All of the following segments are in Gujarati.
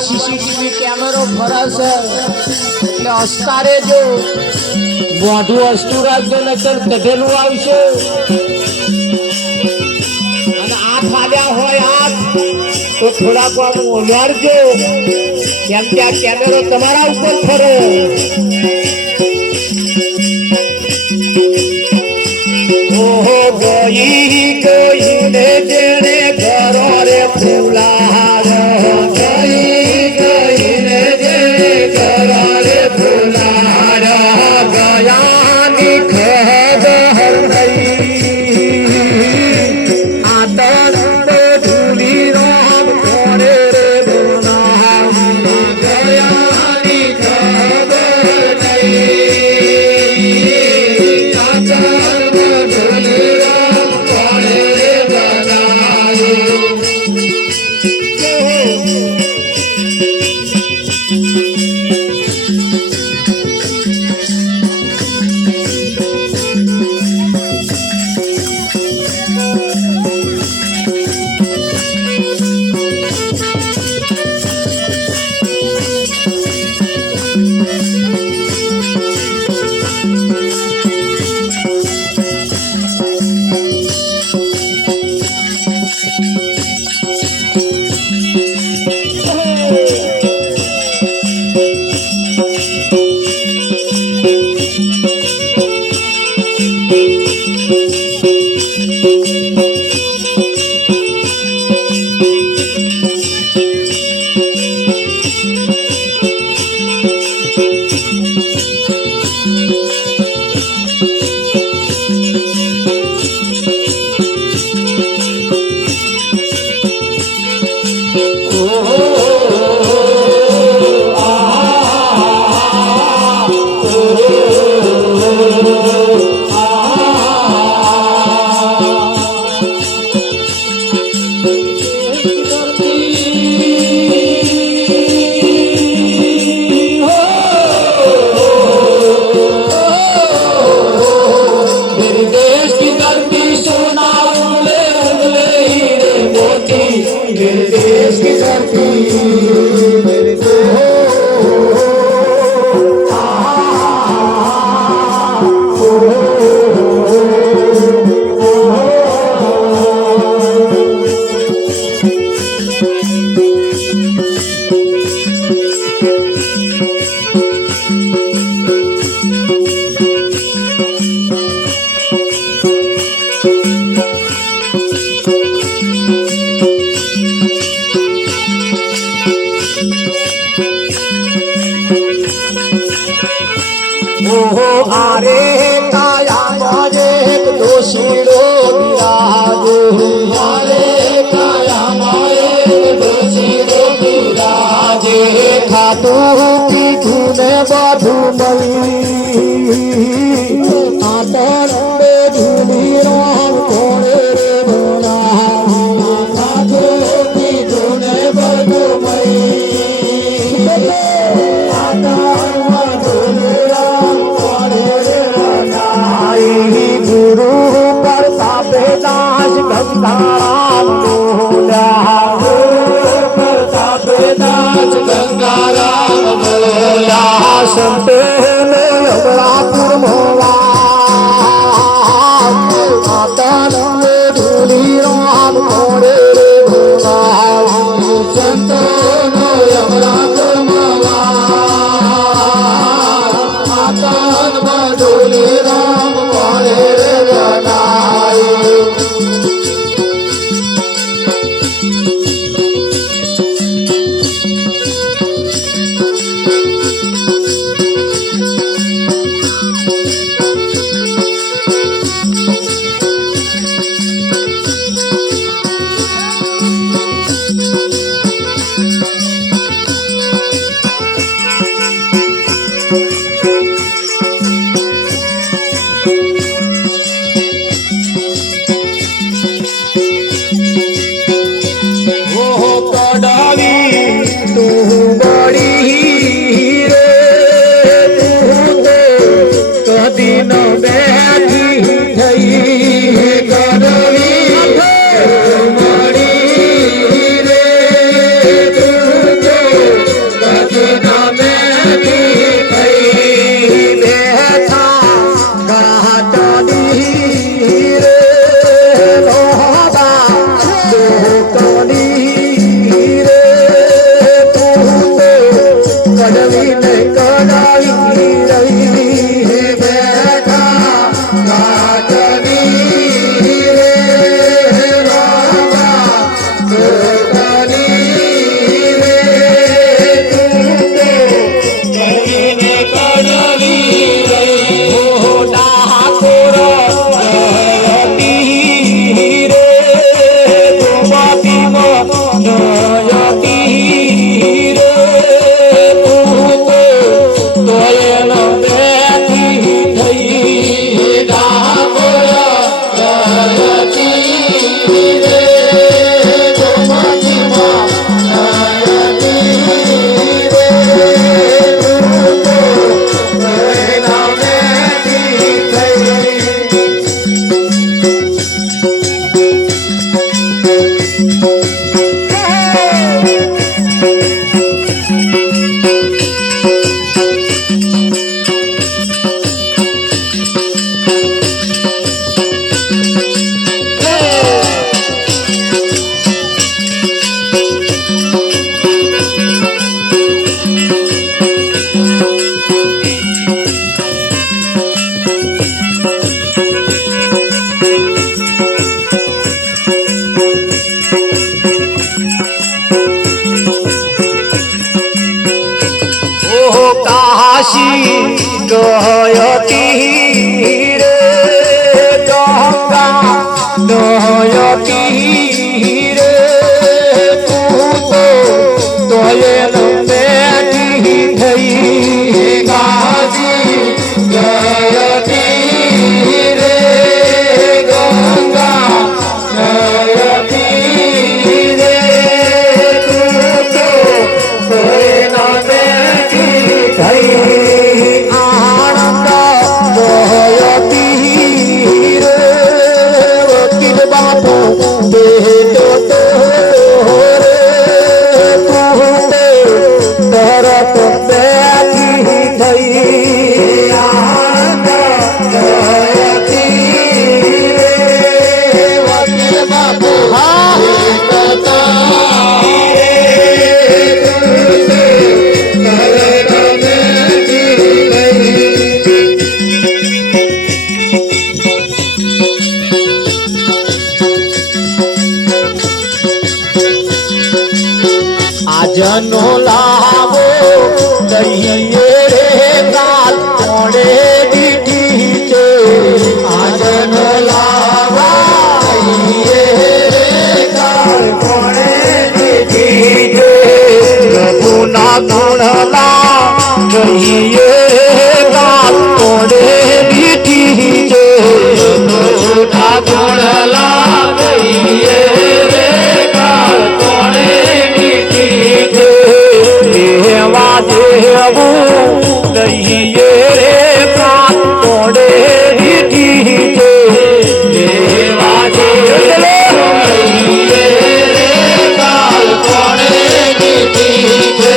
સીસીટીવી કેમેરો ફરે છે એટલે અસ્તારે જો મોઢું હસતું રાખજો નકર તઢેલું આવશે અને આંખ આલ્યા હોય આંખ તો થોડાક ઓલારજો કેમ કે આ કેમેરો તમારા ઉપર ફરે ઓહો ગઈ ગઈ ને જેણે ઘરો રે ફૂલાર ગઈ ગઈ ને જેણે ઘરો રે ફૂલાર ગયાની ખબર નહીં આ તન ઢૂલી રામ કોણે રે બોના ગયાની ખબર નહીં ઓહો આરે કાયા મારે દોષીડો બિરાજે આરે કાયા મારે દોષીડો બિરાજે ખાતું પીઠું ને બધું મળી આતર બે ધૂલી રામ કોણે રે બોલા ખાતું પીઠું ને બધું મળી गुरु प्रतापे दास गंगाराम बोला प्रतापे दास गंगाराम बोला संत ने अमरापुर मोला आतन में धूली राम कोड़े रे भोला संत ने अमरापुर मोला आतन में धूली राम कोड़े रे बनाई હતી રે તું તો એ બેઠી થઈ કાજી ગયતી રે ગંગા ગયતી રે તું તો એના બેઠી થઈ આનંદ ગયતી રે વકીલ બાપુ બેટો તો રે તું તરત બેઠી થઈ આનંદ ગયતી રે વકીલ બાપુ આજનો લાવો દઈએ રે કાલ કોણે દીધી છે આજનો લાવા દઈએ રે કાલ કોણે દીધી છે પ્રભુના ગુણલા દઈએ રે કાલ કોણે દીધી છે પ્રભુના ગુણલા દઈએ રે કાલ કોણે દેવા દેવું દઈએ રે કાલ કોડે દીધી છે દેવા દેવું દઈએ રે કાલ કોડે દીધી છે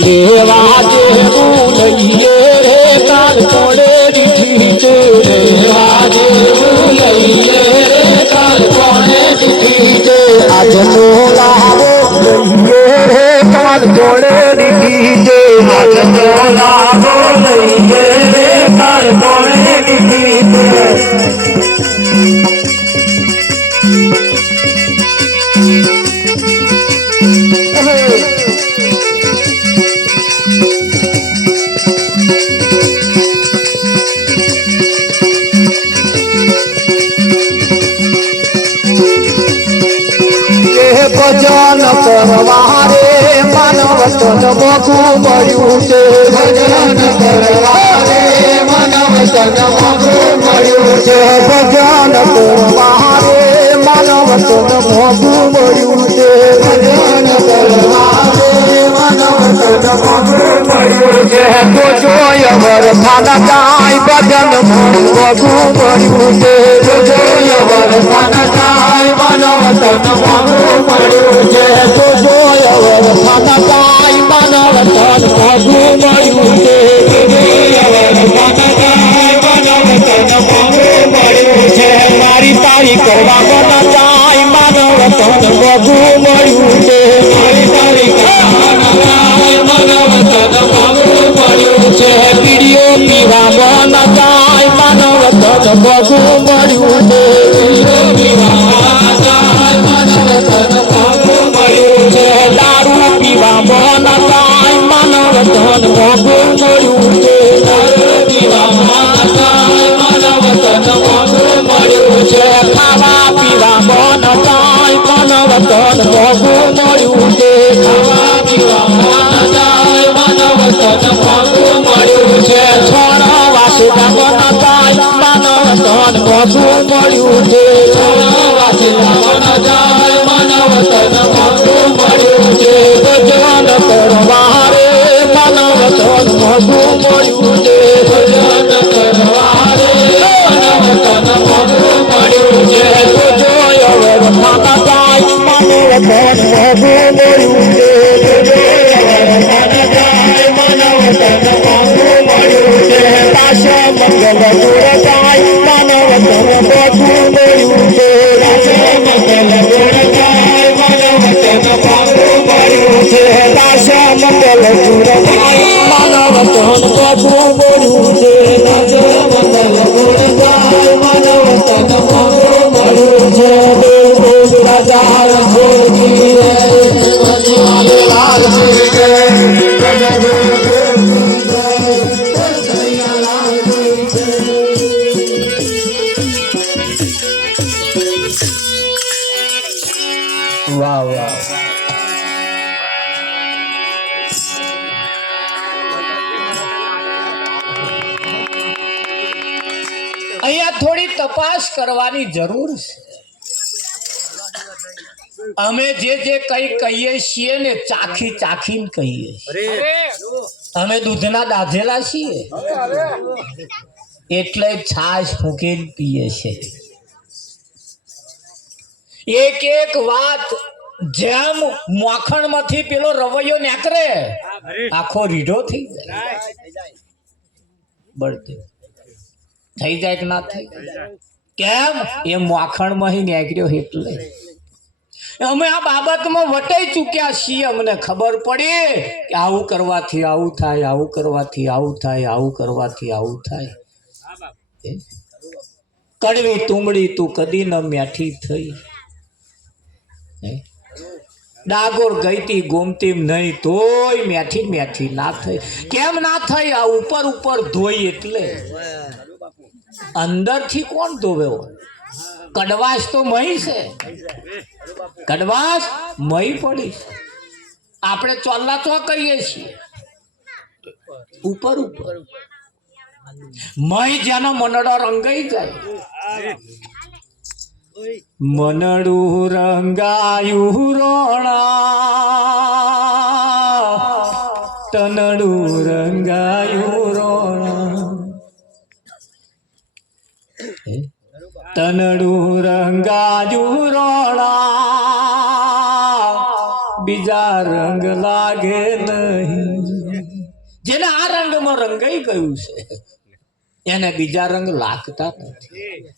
દેવા દેવું લઈએ રે કાલ કોડે દીધી છે દેવા દેવું લઈએ રે કાલ કોડે દીધી છે આજનો લાવો લઈએ રે કાલ કોડે દીધી છે આજનો લાવો લઈએ રે કાલ કોડે દીધી છે ભજન કરવા રે માનવ તન મોઘું મળ્યું છે ભજન કરવા રે માનવ તન મોઘું મળ્યું છે ભજન કરવા રે માનવ તન મોઘું મળ્યું છે ભજન કરવા રે માનવ તન મોઘું મળ્યું છે તો જોય વરસાદ જાય ભજન મોઘું મળ્યું છે તો જોય વરસાદ જાય માનવ તન મોઘું મળ્યું છે તો જોય વરસાદ જાય માનવ તન મોઘું મળ્યું છે જોય વરસાદ જાય માનવ તન મોઘું મળ્યું છે મારી તારી કરવા મન જાય માનવ તન મોઘું મળ્યું છે મારી તારી કરવા મન જાય માનવ તન મોઘું મળ્યું છે પીડીઓ પીવા મન જાય માનવ તન મોઘું મળ્યું છે પીડીઓ પીવા જાય માનવ તન મોઘું મળ્યું છે દારૂ પીવા મન જાય માનવ તન મોઘું મળ્યું છે દારૂ પીવા મન જાય માનવ તન મોઘું મળ્યું છે ખાવા પીવા મન જાય માનવ તન મોઘું મળ્યું છે ખાવા પીવા મન જાય માનવ તન મોઘું મળ્યું છે છોડ વાસી મન જાય માનવ વતન મોગું મળ્યું છે વાંચીલા મન જાય મન વતન મોગું મળ્યું છે ભજન કરવા રે મન વતન મોગું મળ્યું છે ભજન કરવા રે મન વતન મોગું મળ્યું છે જોયો વર માતા જાય મન વતન મોગું મળ્યું છે જોયો વર માતા જાય મન વતન મોગું મળ્યું છે પાછો મંગલ ગુણ જાય મન વતન મોગું મળ્યું છે પાછો મંગલ ગુણ જાય મન વતન મોગું મળ્યું છે પાછો મંગલ ગુણ જાય મન વતન મોગું મળ્યું છે પાછો મંગલ ગુણ જાય મન વતન મોગું મળ્યું છે દેવ રાજા ભોગી રે મની લાલ કે વાહ વાહ અહીંયા થોડી તપાસ કરવાની જરૂર છે અમે જે કઈ કહીએ છીએ ને ચાખી ચાખીને કહીએ અમે દૂધના દાધેલા છીએ એટલે છાશ ફૂંકીને પીએ છે એક એક વાત જેમ માખણ માંથી પેલો રવૈયો નીકળે આખો રીઢો થઈ જાય બળતે થઈ જાય કે ના થઈ કેમ એ માખણ માં નીકળ્યો એટલે અમે આ બાબતમાં વટાઈ ચૂક્યા છીએ અમને ખબર પડી કે આવું કરવાથી આવું થાય આવું કરવાથી આવું થાય આવું કરવાથી આવું થાય કડવી તુંબડી તું કદી ન મ્યાઠી થઈ ડાગોર ગઈતી ગોમતી નહીં તોય મેઠી મેઠી ના થઈ કેમ ના થઈ આ ઉપર ઉપર ધોઈ એટલે અંદરથી કોણ ધોવે કડવાશ તો મહી છે કડવાશ મહી પડી આપણે ચોલ્લા ચો કરીએ છીએ ઉપર ઉપર મહી જેનો મનડો રંગાઈ જાય મનડું રંગાયું રોણા તનડું રંગાયું રોણા તનડું રંગાયું રોણા બીજા રંગ લાગે નહીં જેને આ રંગમાં રંગાઈ ગયું છે એને બીજા રંગ લાગતા નથી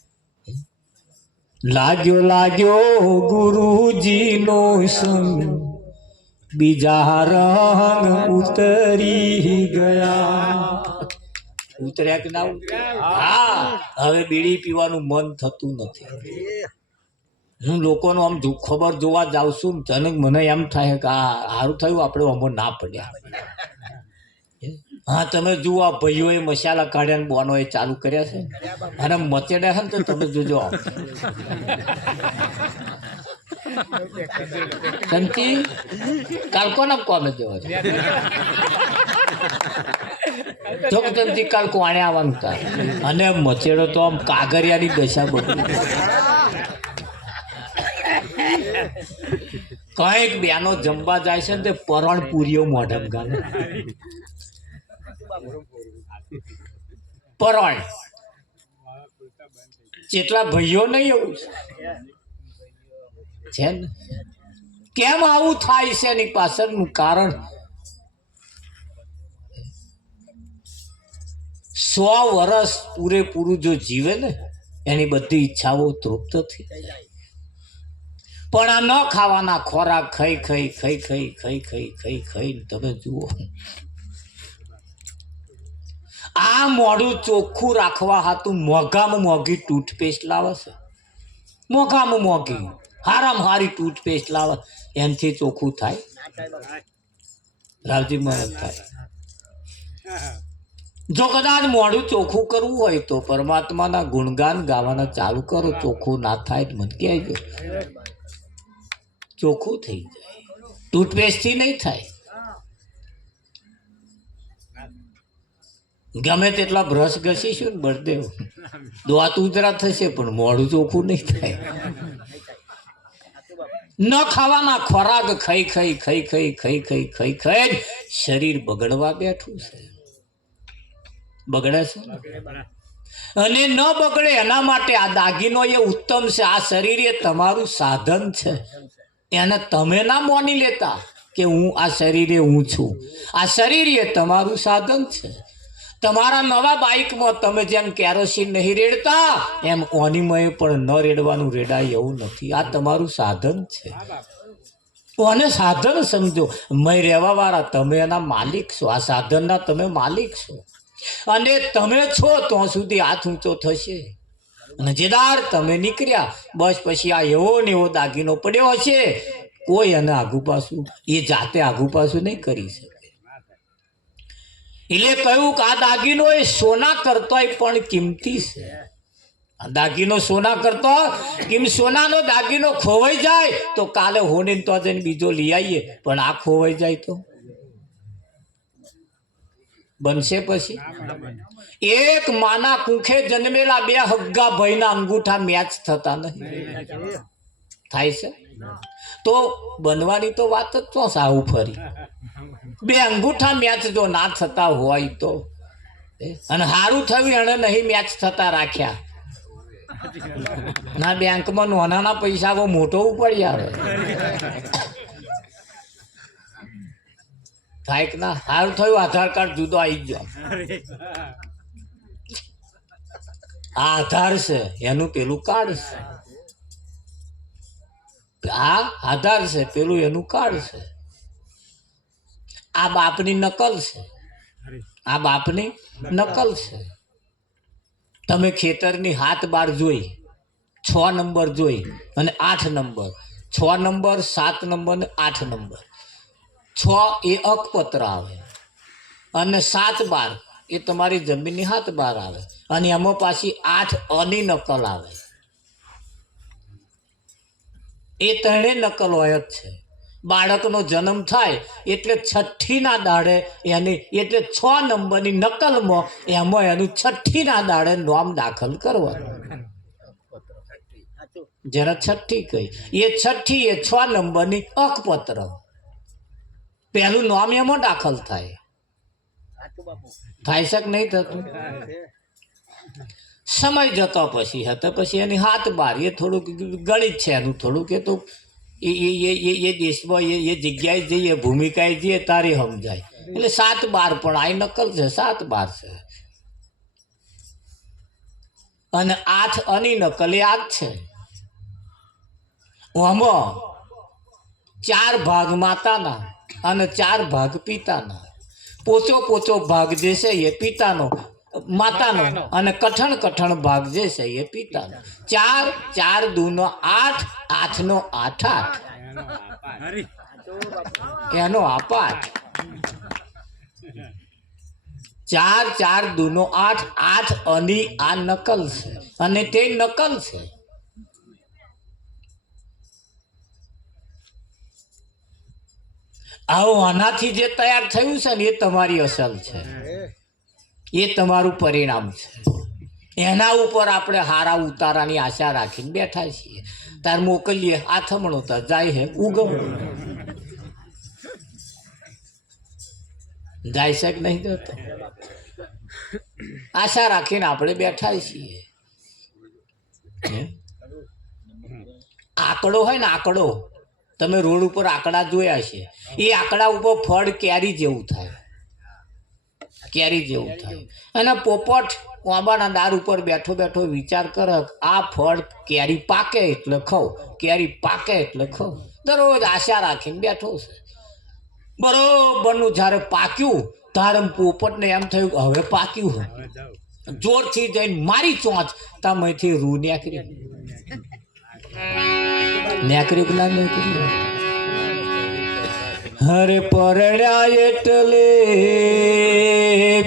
લાગ્યો લાગ્યો ગુરુજી નો સંગ બીજા રંગ ઉતરી ગયા ઉતર્યા કે ના હા હવે બીડી પીવાનું મન થતું નથી હું લોકોનો આમ ખબર જોવા જાઉં છું ને મને એમ થાય કે આ સારું થયું આપણે અમર ના પડ્યા હા તમે જુઓ ભાઈઓએ મસાલા કાઢ્યા બોનો એ ચાલુ કર્યા છે અને મચેડ્યા છે ને તો તમે જોજો સંતી કાલ કોના કોમે જવા છે જો સંતી કાલ કોણે આવવાનું થાય અને મચેડો તો આમ કાગરિયાની દશા બધી કઈક બેનો જમવા જાય છે ને તે પરણ પૂરીઓ મોઢમ ગાલે પરણ જેટલા ભાઈઓ નહીં એવું છે ને કેમ આવું થાય છે એની પાછળનું કારણ 100 વર્ષ પૂરેપૂરું જો જીવે ને એની બધી ઈચ્છાઓ તૃપ્ત થઈ જાય પણ આ ન ખાવાના ખોરાક ખાઈ ખાઈ ખાઈ ખાઈ ખાઈ ખાઈ ખાઈ ખાઈ તમે જુઓ આ મોઢું ચોખ્ખું રાખવા હાતું મોંઘામાં મોંઘી ટૂથપેસ્ટ લાવે છે મોંઘામાં મોંઘી હારામાં હારી ટૂથપેસ્ટ લાવે એનાથી ચોખ્ખું થાય રાવજી મહારાજ થાય જો કદાચ મોઢું ચોખ્ખું કરવું હોય તો પરમાત્માના ગુણગાન ગાવાના ચાલુ કરો ચોખ્ખું ના થાય તો મને કહેજો ચોખ્ખું થઈ જાય ટૂથપેસ્ટથી નહીં થાય ગમે તેટલા બ્રશ ઘસીશું ને બળદેવ દોત ઉજરા થશે પણ મોઢું ચોખ્ખું નહીં થાય. ન ખાવાના ખોરાક ખાઈ ખાઈ ખાઈ ખાઈ ખાઈ ખાઈ ખાઈ ખાઈ શરીર બગડવા બેઠું છે. બગડે છે અને ન બગડે એના માટે આ દાગીનો એ ઉત્તમ છે. આ શરીર એ તમારું સાધન છે. એને તમે ના માની લેતા કે હું આ શરીરે હું છું. આ શરીર એ તમારું સાધન છે. તમારા નવા બાઇકમાં તમે જેમ કેરોસીન નહીં રેડતા એમ ઓનીમય પણ ન રેડવાનું રેડાય એવું નથી. આ તમારું સાધન છે. ઓને સાધન સમજો. મય રહેવા વાળા તમે એના માલિક છો. આ સાધનના તમે માલિક છો અને તમે છો તો સુધી હાથ ઊંચો થશે. અને જેદાર તમે નીકળ્યા બસ પછી આ એવો ને એવો દાગીનો પડ્યો હશે કોઈ એને આગુ પાછું એ જાતે આગુ પાછું નહીં કરી શકે. એટલે કહ્યું કે આ દાગીનો એ સોના કરતોય પણ કિંમતી છે. આ દાગીનો સોના કરતો કેમ સોનાનો દાગીનો ખોવાઈ જાય તો કાલે હોડીને તો જઈને બીજો લઈ આવીએ પણ આ ખોવાઈ જાય તો બનશે પછી. એક માના કુંખે જન્મેલા બે હગ્ગા ભાઈના અંગૂઠા મેચ થતા નહીં થાય છે તો બનવાની તો વાત જ તો સાવું ફરી. બે અંગૂઠા મેચ જો ના થતા હોય તો અને સારું થયું એને નહીં મેચ થતા રાખ્યા ના બેંકમાં નાના પૈસા મોટો ઉપડી આવે થાય કે ના સારું થયું આધાર કાર્ડ જુદો આવી ગયો. આ આધાર છે એનું પેલું કાર્ડ છે. આ આધાર છે પેલું એનું કાર્ડ છે. આ બાપની નકલ છે. આ બાપની નકલ છે. તમે ખેતરની હાથ બાર જોઈ 6 નંબર જોઈ અને 8 નંબર 6 નંબર 7 નંબર ને 8 નંબર 6 એ અકપત્ર આવે અને 7 બાર એ તમારી જમીનની હાથ બાર આવે અને એમાં પાછી 8 અની નકલ આવે. એ ત્રણેય નકલ હોય જ છે. બાળકનો જન્મ થાય એટલે 6ઠ્ઠીના દાડે એની એટલે 6 નંબરની નકલમાં એમાં એનું 6ઠ્ઠીના દાડે નામ દાખલ કરવાનું. જેને 6ઠ્ઠી કહી એ 6ઠ્ઠી એ 6 નંબરની અકપત્ર પહેલું નામ એમાં દાખલ થાય. થાય શક નહીં થતું. સમય જતો પછી હતા પછી એની હાથ બાર એ થોડુંક ગણિત છે એનું થોડુંક એ તો એ દેશમાં એ જગ્યાએ જઈએ ભૂમિકાએ જઈએ તારે સમજાય. એટલે 7 બાર પણ આ નકલ છે 7 બાર છે અને 8 અની નકલ એ આ જ છે. આમાં 4 ભાગ માતાના અને 4 ભાગ પિતાના. પોચો ભાગ જે છે એ પિતાનો માતાનો અને કઠણ ભાગ જે છે એ પિતાનો. 4 4 દૂનો 8 8 નો 8 8 એનો આપાટ. 4 4 દૂનો 8 8 અની આ નકલ છે અને તે નકલ છે. આવું આનાથી જે તૈયાર થયું છે ને એ તમારી અસલ છે. એ તમારું પરિણામ છે. એના ઉપર આપણે હારા ઉતારાની આશા રાખીને બેઠા છીએ. તાર મોકલીએ આથમણો તો જાય હે ઉગમ જાય છે કે નહીં જતો. આશા રાખીને આપણે બેઠા છીએ. આંકડો હોય ને આંકડો તમે રોડ ઉપર આંકડા જોયા છે. એ આંકડા ઉપર ફળ કેરી જેવું થાય. કેરી જેવું થાય અને પોપટ આંબાના દાર ઉપર બેઠો બેઠો વિચાર કરે આ ફળ કેરી પાકે એટલે ખાવ કેરી પાકે એટલે ખાવ. દરરોજ આશા રાખીને બેઠો છે. બરોબરનું જ્યારે પાક્યું ત્યારે પોપટને એમ થયું હવે પાક્યું હોય જોરથી જઈને મારી ચોંચ તામાંથી રૂ નેકરી કે ના નેકરી. હરે પરણ્યા એટલે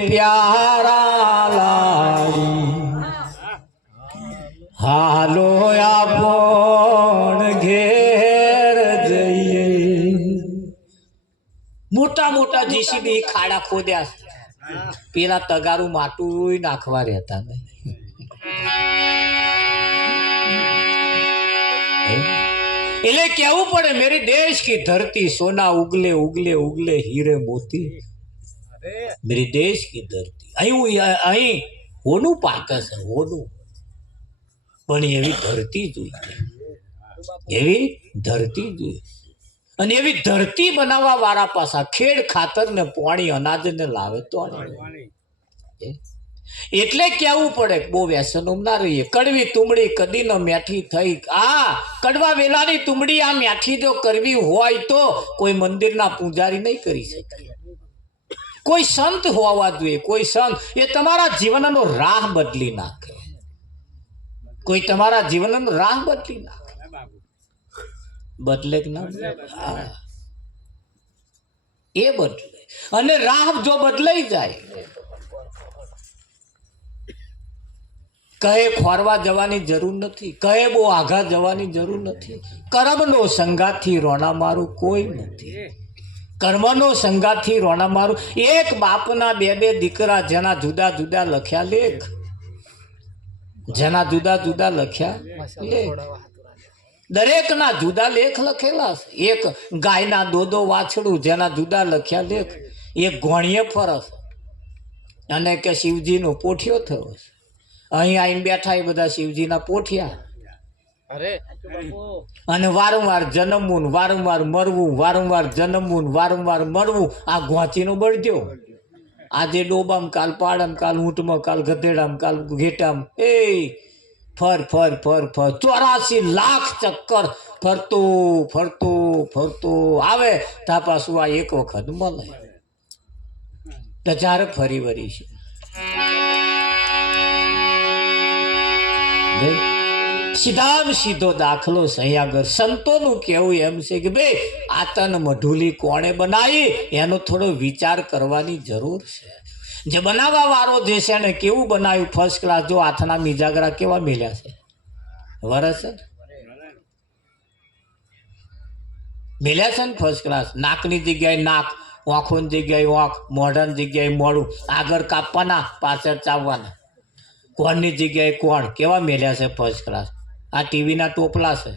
પ્યારા લાડી હાલો આપણ ઘેર જઈએ. મોટા મોટા જીસીબી ખાડા ખોદ્યા પેલા તગારું માટું નાખવા રહેતા નહીં. એટલે કેવું પડે મેરી દેશ કી ધરતી સોના ઉગલે ઉગલે ઉગલે હીરે મોતી. મેરી દેશ કી ધરતી અહીં હોનું પાકે છે હોનું, પણ એવી ધરતી જોઈએ, એવી ધરતી જોઈએ. અને એવી ધરતી બનાવવા વાળા પાછા ખેડ ખાતર ને પાણી અનાજ ને લાવે તો એટલે કેવું પડે બહુ વ્યસનો ના રહીએ. કડવી તુમડી કદી ન મેઠી થઈ. આ કડવા વેલાની તુમડી આ મેઠી જો કરવી હોય તો કોઈ મંદિરના પૂજારી નહીં કરી શકે. કોઈ સંત હોવા જોઈએ, કોઈ સંત એ તમારા જીવનનો રાહ બદલી નાખે. કોઈ તમારા જીવનનો રાહ બદલી નાખે. બદલે કે ના? એ બદલે. અને રાહ જો બદલાઈ જાય, કહે ખોરવા જવાની જરૂર નથી, કહે બહુ આઘા જવાની જરૂર નથી. કર્મનો સંગાથી રોણા મારું કોઈ નથી. કર્મનો સંગાથી રોણા મારું. એક બાપના બે બે દીકરા જેના જુદા જુદા લખ્યા લેખ, જેના જુદા જુદા લખ્યા લેખ, દરેકના જુદા લેખ લખેલા છે. એક ગાયના દો વાછડું જેના જુદા લખ્યા લેખ. એક ઘોણીએ ફરસ અને કે શિવજીનો પોઠિયો થયો છે. અહીં આવીને બેઠા એ બધા શિવજીના પોઠિયા. અને વારંવાર જન્મવું, વારંવાર મરવું, વારંવાર જન્મવું, વારંવાર મરવું. આ ઘોંચીનો બળદ્યો. આજે ડોબામ, કાલ પાડમ, કાલ ઊંટમાં, કાલ ગધેડામ, કાલ ઘેટામ. એ ફર ફર ફર ફર 84 લાખ ચક્કર ફરતો ફરતો ફરતો આવે ત્યાં પાછું આ એક વખત મળે તો જ્યારે ફરી વળી છે. સીધામ સીધો દાખલો સહી આગળ સંતોનું કેવું એમ છે કે ભાઈ આ તન મઢુલી કોણે બનાવી એનો થોડો વિચાર કરવાની જરૂર છે. જે બનાવવા વાળો જે છે ને કેવું બનાવ્યું ફર્સ્ટ ક્લાસ. જો હાથના મિજાગરા કેવા મેલ્યા છે, વરસ મેલ્યા છે ને ફર્સ્ટ ક્લાસ. નાકની જગ્યાએ નાક, આંખોની જગ્યાએ આંખ, મોઢાની જગ્યાએ મોઢું, આગળ કાપવાના પાછળ ચાવવાના, કોણની જગ્યાએ કોણ કેવા મેલ્યા છે ફર્સ્ટ ક્લાસ. આ ટીવીના ટોપલા છે.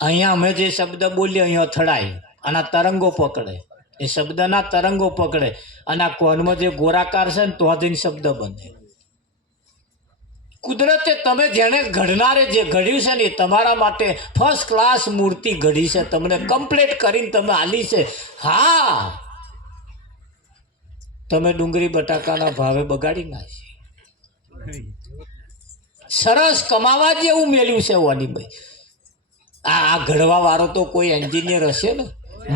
અહીંયા અમે જે શબ્દ બોલીએ અહીંયા અથડાય અને આ તરંગો પકડે. એ શબ્દના તરંગો પકડે અને આ કોનમાં જે ગોળાકાર છે ને તો જઈને શબ્દ બને. કુદરતે તમે જેને ઘડનારે જે ઘડ્યું છે ને એ તમારા માટે ફર્સ્ટ ક્લાસ મૂર્તિ ઘડી છે, તમને કમ્પ્લીટ કરીને તમે આલી છે. હા, તમે ડુંગળી બટાકાના ભાવે બગાડી નાખી. સરસ કમાવા જેવું મેલ્યું છે વાનીભાઈ. આ ઘડવા વાળો તો કોઈ એન્જિનિયર હશે ને.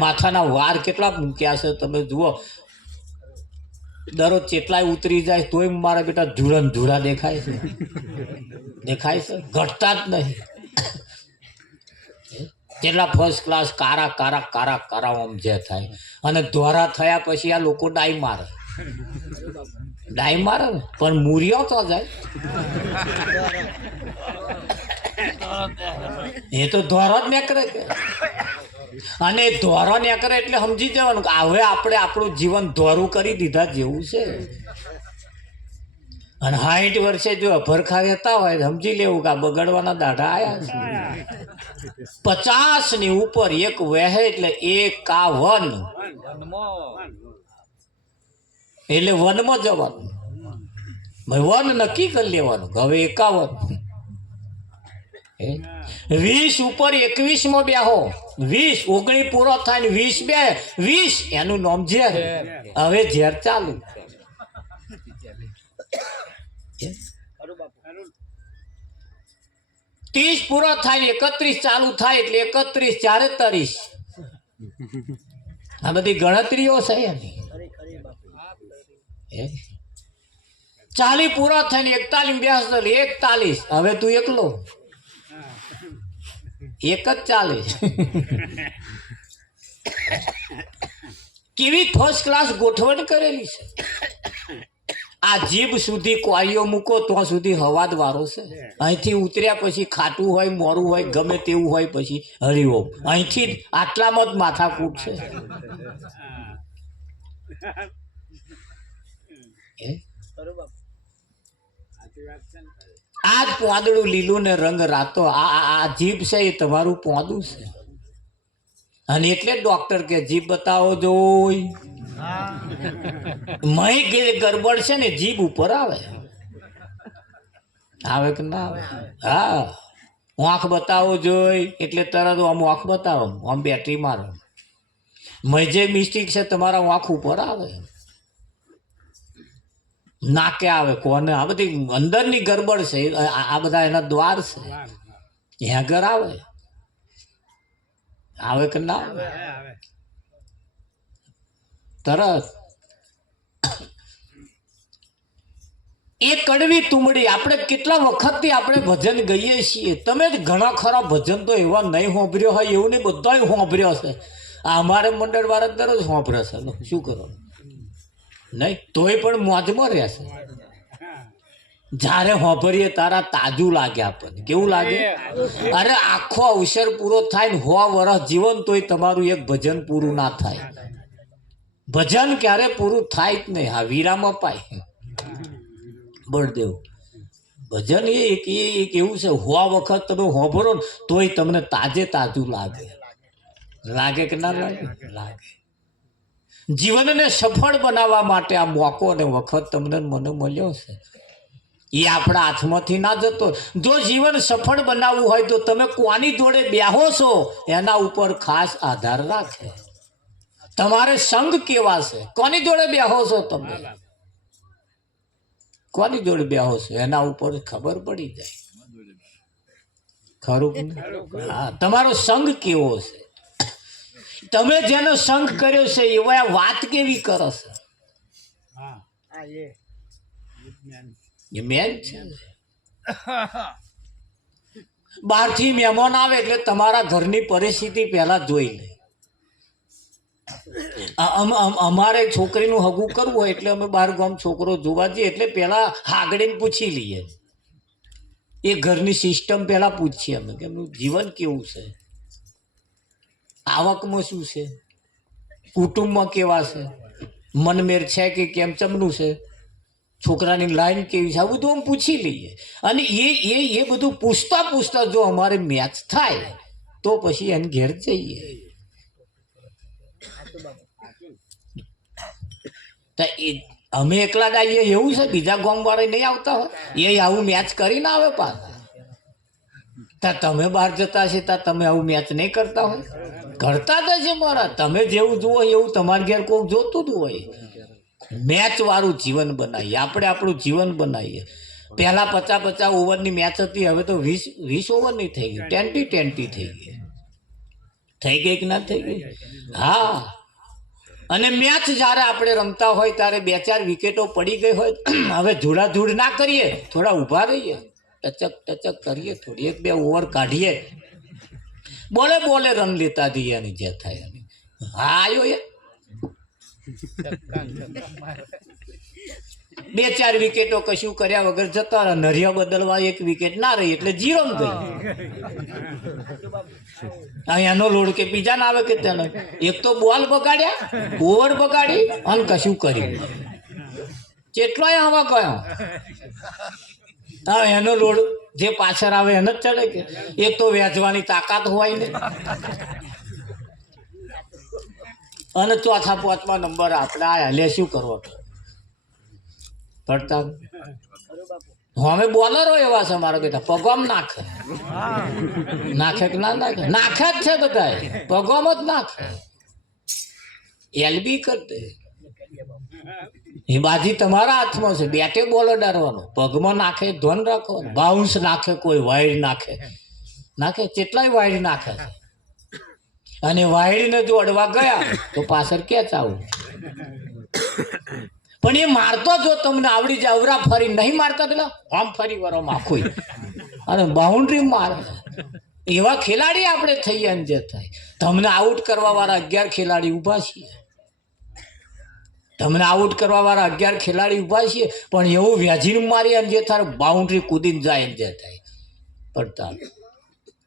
માથાના વાર કેટલા મૂક્યા છે તમે જુઓ. દરરોજ કેટલાય ઉતરી જાય તોય મારા બેટા ધૂળન ધૂળા દેખાય છે. દેખાય છે, ઘટતા જ નહીં. કેટલા ફર્સ્ટ ક્લાસ કારા કારા કારા કારા આમ જે થાય. અને ધોરા થયા પછી આ લોકો ડાઈ મારે. ડાઈ મારે ને પણ મૂર્યો તો જાય. એ તો ધોરો જ નીકળે કે. અને ધોરો નીકળે એટલે સમજી જવાનું કે હવે આપણે આપણું જીવન ધોરું કરી દીધા જેવું છે. અને 60 વર્ષે જો ભરખા રહેતા હોય સમજી લેવું કે આ બગડવાના દાઢા આયા છે. 50 ની ઉપર એક વહે એટલે 51 એટલે વનમાં જવાનું. વન નક્કી કરી લેવાનું હવે 51. 20 ઉપર 21માં બેહો. 20 19 પૂરો થાય ને 20 બે 20 એનું નામ ઝેર. હવે ઝેર ચાલુ. 30 પૂરો થાય ને 31 ચાલુ થાય એટલે 31 4 30. આ બધી ગણતરીઓ છે એની. 40 પૂરા થાય ને 41 41. હવે તું એકલો એક જ ચાલે. કેવી ફર્સ્ટ ક્લાસ ગોઠવણ કરેલી છે. આ જીભ સુધી કોળીઓ મૂકો ત્યાં સુધી હવાદ વારો છે. અહીંથી ઉતર્યા પછી ખાટું હોય મોરું હોય ગમે તેવું હોય પછી હરિઓમ. અહીંથી જ આટલામાં જ માથાકૂટ છે. આ જ પોંદડું લીલું ને રંગ રાતો. આ જીભ છે એ તમારું પોંદું છે. અને એટલે જ ડોક્ટર કે જીભ બતાવો જોઈ. મય ગરબડ છે ને જીભ ઉપર આવે કે ના આવે? હા, આંખ બતાવો જોઈ એટલે તરત આમ આંખ બતાવો, આમ બેટરી મારો. મય જે મિસ્ટેક છે તમારા આંખ ઉપર આવે, નાકે આવે, કોને? આ બધી અંદરની ગરબડ છે. આ બધા એના દ્વાર છે. ત્યાં ઘર આવે કે ના આવે? તરત એ કડવી તુમડી. આપણે કેટલા વખતથી આપણે ભજન ગઈએ છીએ. તમે જ ઘણા ખરા ભજન તો એવા નહીં સાંભળ્યો હોય એવું નહીં, બધા સાંભળ્યો છે. આ અમારે મંડળ વાળા દરરોજ સાંભળે છે. શું કરો નહીં તોય પણ મોજમાં રહેશે. જ્યારે સાંભળીએ તારા તાજું લાગે આપણને. કેવું લાગે? અરે આખો અવસર પૂરો થાય ને 100 વર્ષ જીવન તોય તમારું એક ભજન પૂરું ના થાય. ભજન ક્યારે પૂરું થાય જ નહીં. હા, વીરામાં પાય બળદેવ ભજન એ એક એવું છે 100 વખત તમે સાંભળો ને તોય તમને તાજું લાગે કે ના લાગે? જીવનને સફળ બનાવવા માટે આ મોકો અને વખત તમને મને મળ્યો છે. એ આપણા હાથમાંથી ના જતો. જો જીવન સફળ બનાવવું હોય તો તમે કોની જોડે બેહો છો એના ઉપર ખાસ આધાર રાખે. તમારે સંગ કેવા છે, કોની જોડે બેહો છો, તમે કોની જોડે બેહો છો એના ઉપર ખબર પડી જાય. ખરું? હા, તમારો સંગ કેવો છે, તમે જેનો સંગ કર્યો છે એવા વાત કેવી કરો છો, એ મેન છે. બહારથી મહેમાન આવે એટલે તમારા ઘરની પરિસ્થિતિ પહેલા જોઈ લે. અમારે છોકરીનું હગું કરવું હોય એટલે અમે 12 ગામ છોકરો જોવા જઈએ એટલે પહેલા હાગડીને પૂછી લઈએ. એ ઘરની સિસ્ટમ પહેલા પૂછીએ અમે કે એમનું જીવન કેવું છે, આવકમાં શું છે, કુટુંબમાં કેવા છે, મનમેર છે કે કેમ, ચમનું છે, છોકરાની લાઈન કેવી છે, આ બધું અમે પૂછી લઈએ. અને એ બધું પૂછતા જો અમારે મેચ થાય તો પછી એને ઘેર જઈએ. અમે એકલા જ આવીએ એવું છે? બીજા ગામ વાળા નહીં આવતા હોય? એ આવું મેચ કરીને આવે પાછા. તમે બહાર જતા છે ત્યાં તમે આવું મેચ નહીં કરતા હોય? કરતા જ છે મારા. તમે જેવું જુઓ એવું તમારે ઘેર કોઈક જોતું જ હોય. મેચ વાળું જીવન બનાવીએ આપણે, આપણું જીવન બનાવીએ. પહેલા 50 ઓવરની મેચ હતી, હવે તો 20 ઓવરની થઈ ગઈ, 20 થઈ ગઈ. થઈ ગઈ કે ના થઈ ગઈ? હા. અને મેચ જ્યારે આપણે રમતા હોય ત્યારે 2-4 વિકેટો પડી ગઈ હોય, હવે ધૂળાધૂળ ના કરીએ, થોડા ઊભા રહીએ, ટચક કરીએ, થોડી 1-2 ઓવર કાઢીએ, બોલે રન લેતા જઈએ અને જે થાય. હા, આવ્યો એ 2-4 વિકેટો કશું કર્યા વગર જતા રહ્યા. નરિયા બદલવા 1 વિકેટ ના રહી એટલે 0 ગઈ. એનો લોડ કે બીજા ના આવે કે તેને એક તો બોલ બગાડ્યા, ઓવર બગાડી અને કશું કર્યું. કેટલાય આવા ગયો. હા, એનો લોડ જે પાછળ આવે એને જ ચડે કે એક તો વેચવાની તાકાત હોય ને. અને 4-5 નંબર આપણે આયા લે, શું કરવો પડતા. અમે બોલરો એવા છે મારા બેટા, પગોમ નાખે કે ના નાખે જ છે બધા, પગોમ જ નાખે. એલબી કરતે એ બાજી તમારા હાથમાં છે. બેટે બોલો ડરવાનો, પગમાં નાખે ધ્યાન રાખવાનું. બાઉન્સ નાખે, કોઈ વાઇડ નાખે, કેટલાય વાઇડ નાખે છે. અને વાઇડને જો અડવા ગયા તો પાછળ કેચ આવું. પણ એ મારતો જો તમને આવડી જાય, અવરા ફરી નહીં મારતા પેલા આમ ફરી વરો આખું અને બાઉન્ડ્રી મારે. એવા ખેલાડી આપણે થઈએ ને જે થાય. તમને આઉટ કરવા વાળા 11 ખેલાડી ઊભા છીએ. તમને આઉટ કરવા વાળા 11 ખેલાડી ઊભા છીએ, પણ એવું વ્યાજીને મારી અને જે તારે બાઉન્ડ્રી કૂદીને જાય ને જે થાય પડતા.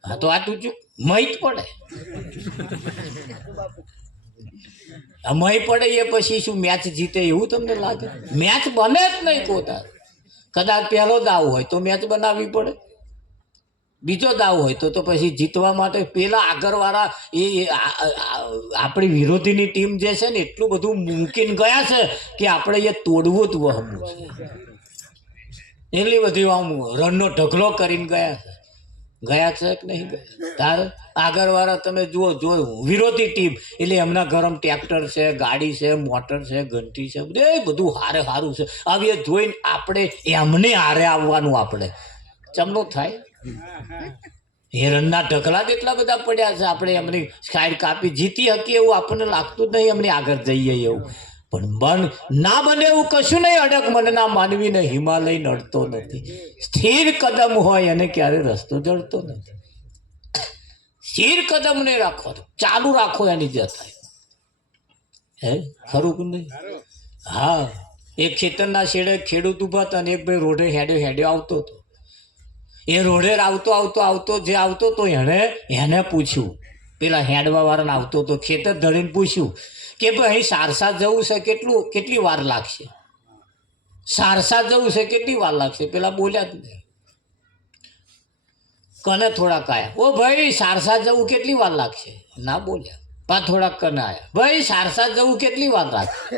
હા તો આ તું ચૂક મય જ પડે. આ મય પડે એ પછી શું મેચ જીતે એવું તમને લાગે? મેચ બને જ નહીં કોતા. કદાચ પહેલો દાવ હોય તો મેચ બનાવવી પડે, બીજો દાવ હોય તો પછી જીતવા માટે પેલા આગળવાળા આપણી વિરોધીની ટીમ જે છે ને એટલું બધું મૂકીને ગયા છે કે આપણે એ તોડવું જ વહમું છે. એટલી બધી આમ રનનો ઢગલો કરીને ગયા છે કે નહીં ગયા? તાર આગળવાળા તમે જુઓ વિરોધી ટીમ એટલે એમના ગરમ ટ્રેક્ટર છે, ગાડી છે, મોટર છે, ઘંટી છે, બધું હારે સારું છે. હવે એ જોઈને આપણે એમને હારે આવવાનું આપણે ચમનું થાય. એ રનના ઢગલા જ એટલા બધા પડ્યા છે, આપણે એમની સાઈડ કાપી જીતી શકીએ એવું આપણને લાગતું જ નહીં. એમની આગળ જઈએ એવું પણ ના બને એવું કશું નહીં. અડગ મનના માનવીને હિમાલય નડતો નથી. સ્થિર કદમ હોય અને ક્યારે રસ્તો જડતો નથી. સ્થિર કદમ નહીં રાખો, ચાલુ રાખો એની જે થાય. હે ખરું કે નહીં? હા, એક ખેતરના શેડે ખેડૂત ઉભા હતા અને એક ભાઈ રોડે હેડ્યો આવતો હતો. એ રોડે આવતો જે આવતો તો એને પૂછ્યું, પેલા હેડવા વાળાને આવતો તો ખેતર ધરીને પૂછ્યું કે ભાઈ અહીં સારસા જવું છે, કેટલી વાર લાગશે? સારસા જવું છે કેટલી વાર લાગશે? પેલા બોલ્યા જ નહીં. કને થોડાક આયા, ઓ ભાઈ સારસા જવું કેટલી વાર લાગશે? ના બોલ્યા. પા થોડાક કને આયા, ભાઈ સારસા જવું કેટલી વાર લાગશે?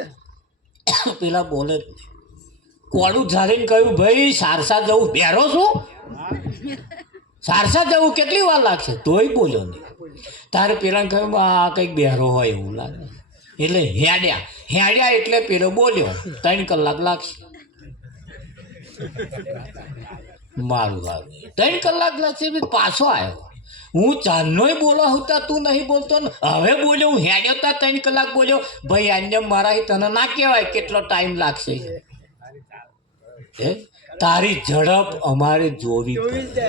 પેલા બોલે જ નહીં. કોળું ઝાડીને કહ્યું, ભાઈ સારસા જવું બેરો છું, સારસા જવું કેટલી વાર લાગશે? તોય બોલ્યો નહીં. તારે પેલાને કહ્યું આ કંઈક બેરો હોય એવું લાગે, એટલે હેડ્યા એટલે પેલો બોલ્યો 3 કલાક લાગશે. મારું 3 કલાક લાગશે. પાછો આવ્યો. હું ચાંદનોય બોલો હતા, તું નહીં બોલતો ને હવે બોલ્યો. હું હેડ્યો તા 3 કલાક બોલ્યો. ભાઈ અન્ય મારા તને ના કહેવાય કેટલો ટાઈમ લાગશે. તારી ઝડપ અમારે જોવી પડે.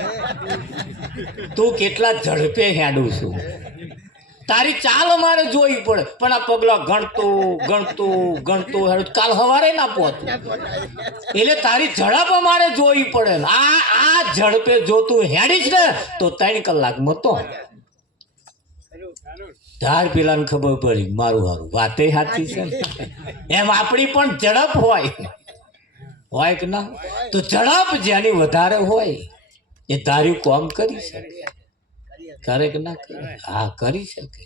તું કેટલા ઝડપે હેડું છું, તારી ચાલ અમારે જોવી પડે. પણ આ પગલા ગણતો કાલ સવારે ના પહોંચું એટલે તારી ઝડપ અમારે જોવી પડે. આ ઝડપે જો તું હેડીશ ને તો 3 કલાકમાં તો ધાર પેલાને ખબર પડી મારું હારું વાતે સાચી છે ને. એમ આપણી પણ ઝડપ હોય કે ના? તો ઝડપ જેની વધારે હોય એ ધાર્યું કામ કરી શકે. કરે કે ના કરે? હા, કરી શકે.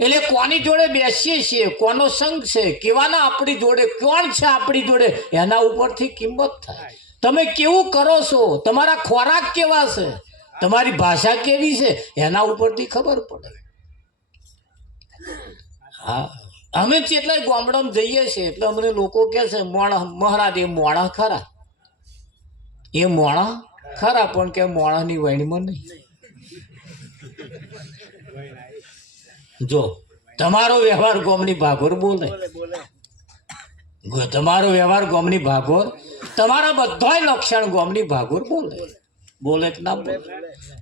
એટલે કોની જોડે બેસીએ છીએ, કોનો સંગ છે, કેવાના આપણી જોડે, કોણ છે આપણી જોડે, એના ઉપરથી કિંમત થાય. તમે કેવું કરો છો, તમારા ખોરાક કેવા છે, તમારી ભાષા કેવી છે, એના ઉપરથી ખબર પડે. હા, અમે જેટલા ગામડામાં જઈએ છીએ એટલે અમને લોકો કહે છે મહારાજ એ મોણા ખરા, એ મોણા ખરા, પણ કે મોણાની વણીમાં નહીં. જો તમારો વ્યવહાર ગોમની ભાગોર બોલે, તમારો વ્યવહાર ગોમની ભાગોર, તમારા બધાય લક્ષણ ગોમની ભાગોર બોલે કે ના બોલે?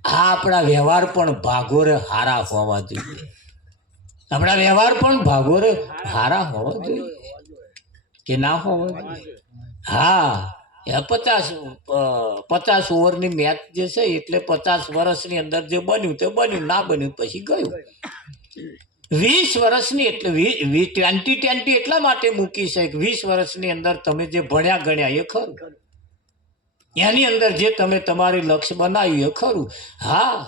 આ આપણા વ્યવહાર પણ ભાગોરે હારા હોવા જોઈએ. આપણા વ્યવહાર પણ ભાગોરે હારા હોવા જોઈએ કે ના હોવા જોઈએ? હા, 50 ઓવરની મેચ જે છે એટલે 50 વર્ષની અંદર જે બન્યું તે બન્યું, ના બન્યું પછી ગયું. 20 વર્ષની એટલે 20 એટલા માટે મૂકી છે કે 20 વર્ષની અંદર તમે જે ભણ્યા ગણ્યા એ ખરું, એની અંદર જે તમે તમારી લક્ષ્ય બનાવ્યું એ ખરું. હા,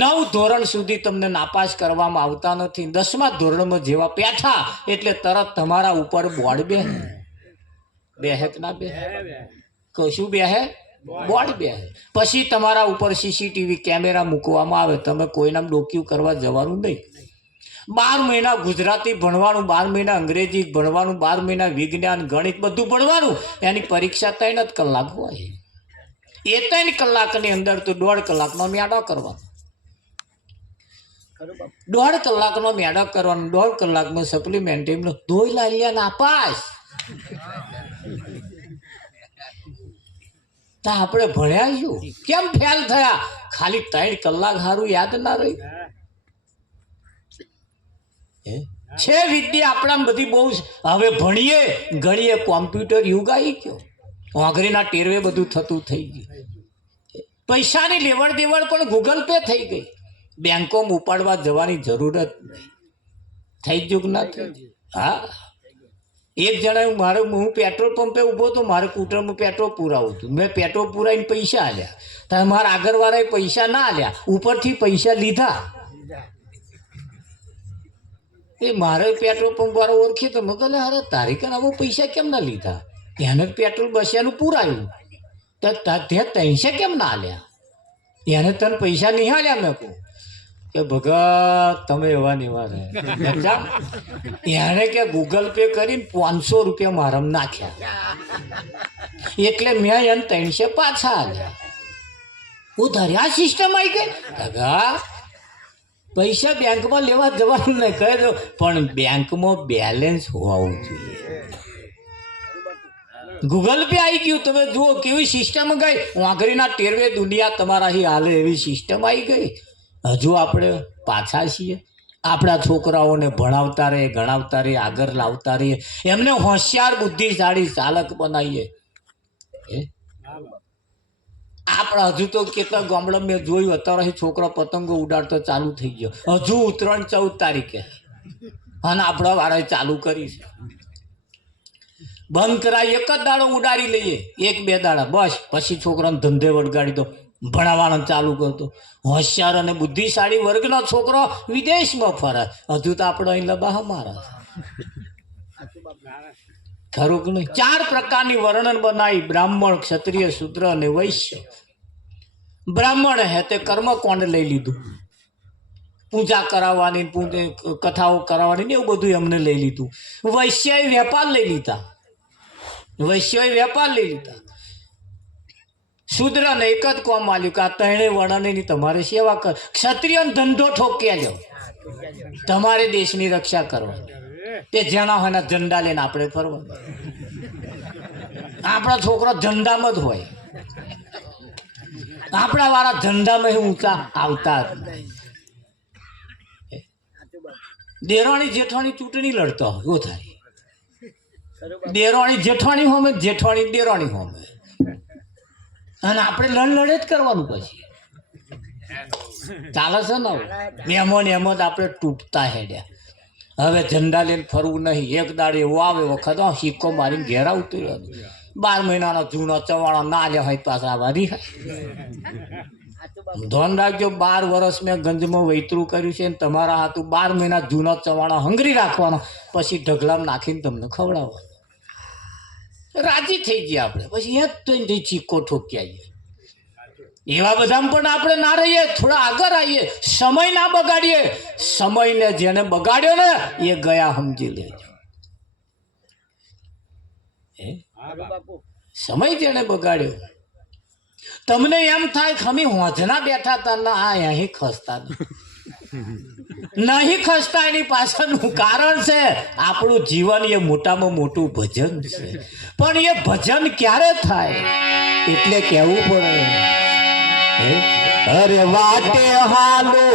9 ધોરણ સુધી તમને નાપાસ કરવામાં આવતા નથી. 10મા ધોરણમાં જેવા બેઠા એટલે તરત તમારા ઉપર બોર્ડ બેહે કે ના બેહે? કશું બેહે? બોર્ડ બેહે. પછી તમારા ઉપર સીસીટીવી કેમેરા મૂકવામાં આવે. તમે કોઈના ડોક્યુ કરવા જવાનું નહીં. 12 મહિના ગુજરાતી ભણવાનું, 12 મહિના અંગ્રેજી ભણવાનું, 12 મહિના વિજ્ઞાન ગણિત બધું ભણવાનું. એની પરીક્ષા 3 જ કલાક હોય. એ 3 કલાકની અંદર તો 1.5 કલાકનો મેળો કરવાનો. 1.5 કલાકનો મેળો કરવાનો, 1.5 કલાકમાં સપ્લિમેન્ટરી ધોઈ લાલ્યા નાપાસ. તો આપણે ભણ્યા છું કેમ ફેલ થયા? ખાલી 3 કલાક સારું યાદ ના રહ્યું. છે વિદ્યા આપણામાં બધી બહુ છે. હવે ભણીએ ગણીએ કોમ્પ્યુટર યુગ આવી ગયો, વાઘરીના ટેરવે બધું થતું થઈ ગયું. પૈસાની લેવડ દેવડ પણ ગૂગલ પે થઈ ગઈ, બેંકોમાં ઉપાડવા જવાની જરૂર જ નહીં. થઈ ગયું કે ના થઈ ગયું? હા, એક જણા હું પેટ્રોલ પંપે ઊભો હતો, મારે સ્કૂટરમાં પેટ્રોલ પુરાવું હતું. મેં પેટ્રોલ પુરાવીને પૈસા આલ્યા, તો મારા આગળવાળાએ પૈસા ના આલ્યા, ઉપરથી પૈસા લીધા. એ મારે પેટ્રોલ પંપ વાળો ઓળખી તો મેં કહે અરે તારી કાન આવો પૈસા કેમ ના લીધા? એને પેટ્રોલ બસ્યાનું પુરાયું તો ત્યાં ત્રણસે કેમ ના આલ્યા? એને તને પૈસા નહીં આલ્યા? મેં કહું કે ભગત તમે એવા ને એવા રહે. એને કે ગૂગલ પે કરીને 500 રૂપિયા મારામાં નાખ્યા, એટલે મેં એને 300 પાછા આલ્યા. ઉધારી આ સિસ્ટમ આવી ગઈ. ભગા પૈસા બેંકમાં લેવા જવાનું નહીં કહે દો, પણ બેંકમાં બેલેન્સ હોવું જોઈએ. ગૂગલ પે આવી ગયું, તમે જુઓ કેવી સિસ્ટમ ગઈ. વાઘરીના ટેરવે દુનિયા તમારા અહીં હાલે એવી સિસ્ટમ આવી ગઈ. હજુ આપણે પાછા છીએ. આપણા છોકરાઓને ભણાવતા રહીએ, ગણાવતા રહીએ, આગળ લાવતા રહીએ, એમને હોશિયાર બુદ્ધિશાળી ચાલક બનાવીએ. આપણા હજુ તો કેટલા ગામડા મેં જોયું, અત્યારે છોકરા પતંગો ઉડાડતો ચાલુ થઈ ગયો. હજુ ઉત્તરાયણ 14 તારીખે અને આપણા વાળાએ ચાલુ કરી છે. બંધ કરાવી એક જ દાડો ઉડાડી લઈએ, 1-2 દાડા બસ, પછી છોકરાને ધંધે વળગાડી દો, ભણાવવાનું ચાલુ કરતો. હોશિયાર અને બુદ્ધિશાળી વર્ગનો છોકરો વિદેશમાં ફરે, હજુ તો આપણો અહીં લબાહા મારા. ખરું કે નહીં? 4 પ્રકારની વર્ણન બનાવી, બ્રાહ્મણ, ક્ષત્રિય, શૂદ્ર અને વૈશ્ય. બ્રાહ્મણ હે તે કર્મકોંડ લઈ લીધું, પૂજા કરાવવાની, કથાઓ કરાવવાની ને એવું બધું એમને લઈ લીધું. વૈશ્યએ વેપાર લઈ લીધા, શૂદ્રને એક જ કોમ આલ્યું કે આ 3 વર્ણનની તમારે સેવા કર. ક્ષત્રિયનો ધંધો ઠોક્યા લ્યો, તમારે દેશની રક્ષા કરવાની. તે જેના હોય એના ઝંડા લઈને આપણે ફરવાનું. આપણા છોકરા ઝંડામાં જ હોય, આપણા વાળા ઝંડામાં ઊંચા આવતા જ નહીં. દેરાણી જેઠાણી ચૂંટણી લડતા હોય, એવું થાય. દેરાણી જેઠાણી હોમે, જેઠાણી દેરાણી હોમે, અને આપણે લડે જ કરવાનું. પછી ચાલે છે ને? એમાં ને એમાં જ આપણે તૂટતા હેડ્યા. હવે ઝંડા લઈને ફરવું નહીં. એક દાડે એવો આવે વખત સિક્કો મારીને ઘેર આવતું રહેવાનું. 12 મહિનાના જૂના ચવાણા ના લે હોય પાછા આવા રિહાય. ધોન રાખજો, 12 વર્ષ મેં ગંજમાં વૈતરું કર્યું છે, તમારા હાથું 12 મહિના જૂના ચવાણા હંગરી રાખવાના, પછી ઢગલામાં નાખીને તમને ખવડાવવાનું. રાજી થઈ ગયા આપણે, પછી એ જ ચીક્કો ઠોકી આવીએ. એવા બધા પણ આપણે ના રહીએ, થોડા આગળ આવીએ, સમય ના બગાડીએ. સમયને જેને બગાડ્યો ને એ ગયા, સમજી લેજો. સમય જેને બગાડ્યો, તમને એમ થાય કે અમે હોંજના બેઠા હતા ના, આ અહીં ખસતા નહીં ખસતા. એની પાછળનું કારણ છે આપણું જીવન. એ મોટામાં મોટું ભજન છે, પણ એ ભજન ક્યારે થાય એટલે કહેવું પડે. અરે વાટે હાલો